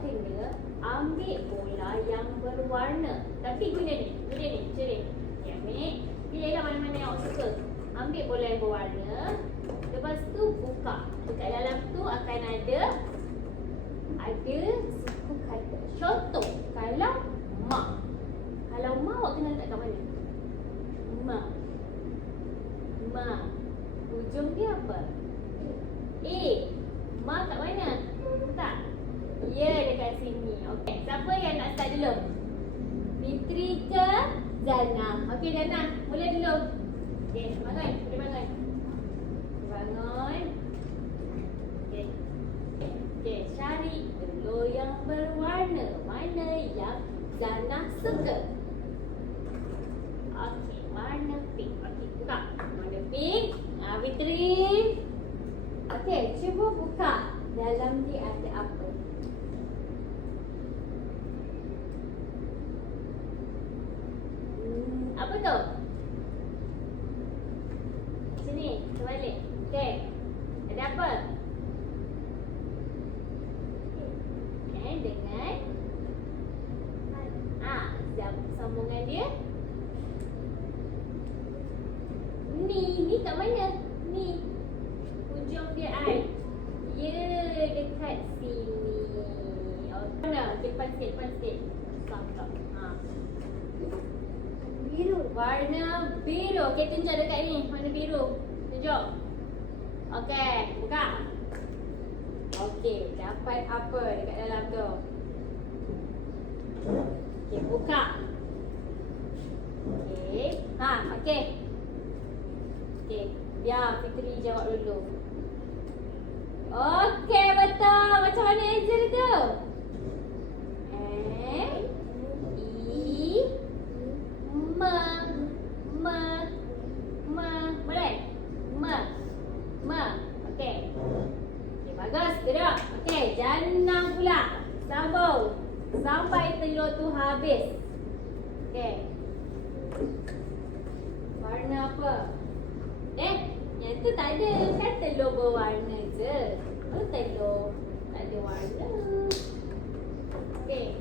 kena ambil bola yang berwarna. Tapi guna ni, guna ni, macam ni. Okay, ambil. Pilihlah mana-mana yang awak suka. Ambil bola yang berwarna. Lepas tu buka. Dekat dalam tu akan ada ada suku kata. Contoh, kalau mak. Kalau mak awak kena letak kat mana? Ma. Ma. Hujung dia apa? A. Ma kat mana? Tak. Ya, dekat sini. Okey, siapa dulu? Fitri ke Zana? Okey, Zana. Mula dulu. Okey, bangun. Boleh bangun. Bangun. Okey. Okey, cari telur yang berwarna. Mana yang Zana suka? Okey, warna pink. Okey, buka. Warna pink. Ah, Fitri. Okey, cuba buka. Dalam dia ada apa? Hmm, apa tu? Sini, terbalik. Okey. Ada apa? Eh, dengan Ah, siapa sambungan dia? Ni, ni kat mana? Ni. Hujung dia ai. Ya, dekat sini. Mana? Depan sikit, depan sikit. Stop, stop. Ha. Biru. Warna biru. Okey, tunjuk dekat ni. Warna biru. Tunjuk. Okey, buka. Okey, dapat apa dekat dalam tu? Okey, buka. Okey. Ha, okey. Okey, biar Fitri jawab dulu. Okey, betul. Macam mana answer tu? Eh, I, ma, ma, ma, boleh? Ma, ma. Okey. Okey, bagus. Gerak. Okey, jangan pula. Sambung. Sampai telur tu habis. Okey. Warna apa? Eh, yang tu tak ada. Kan telur berwarna je. Oh, telur. Tak ada warna. Okey.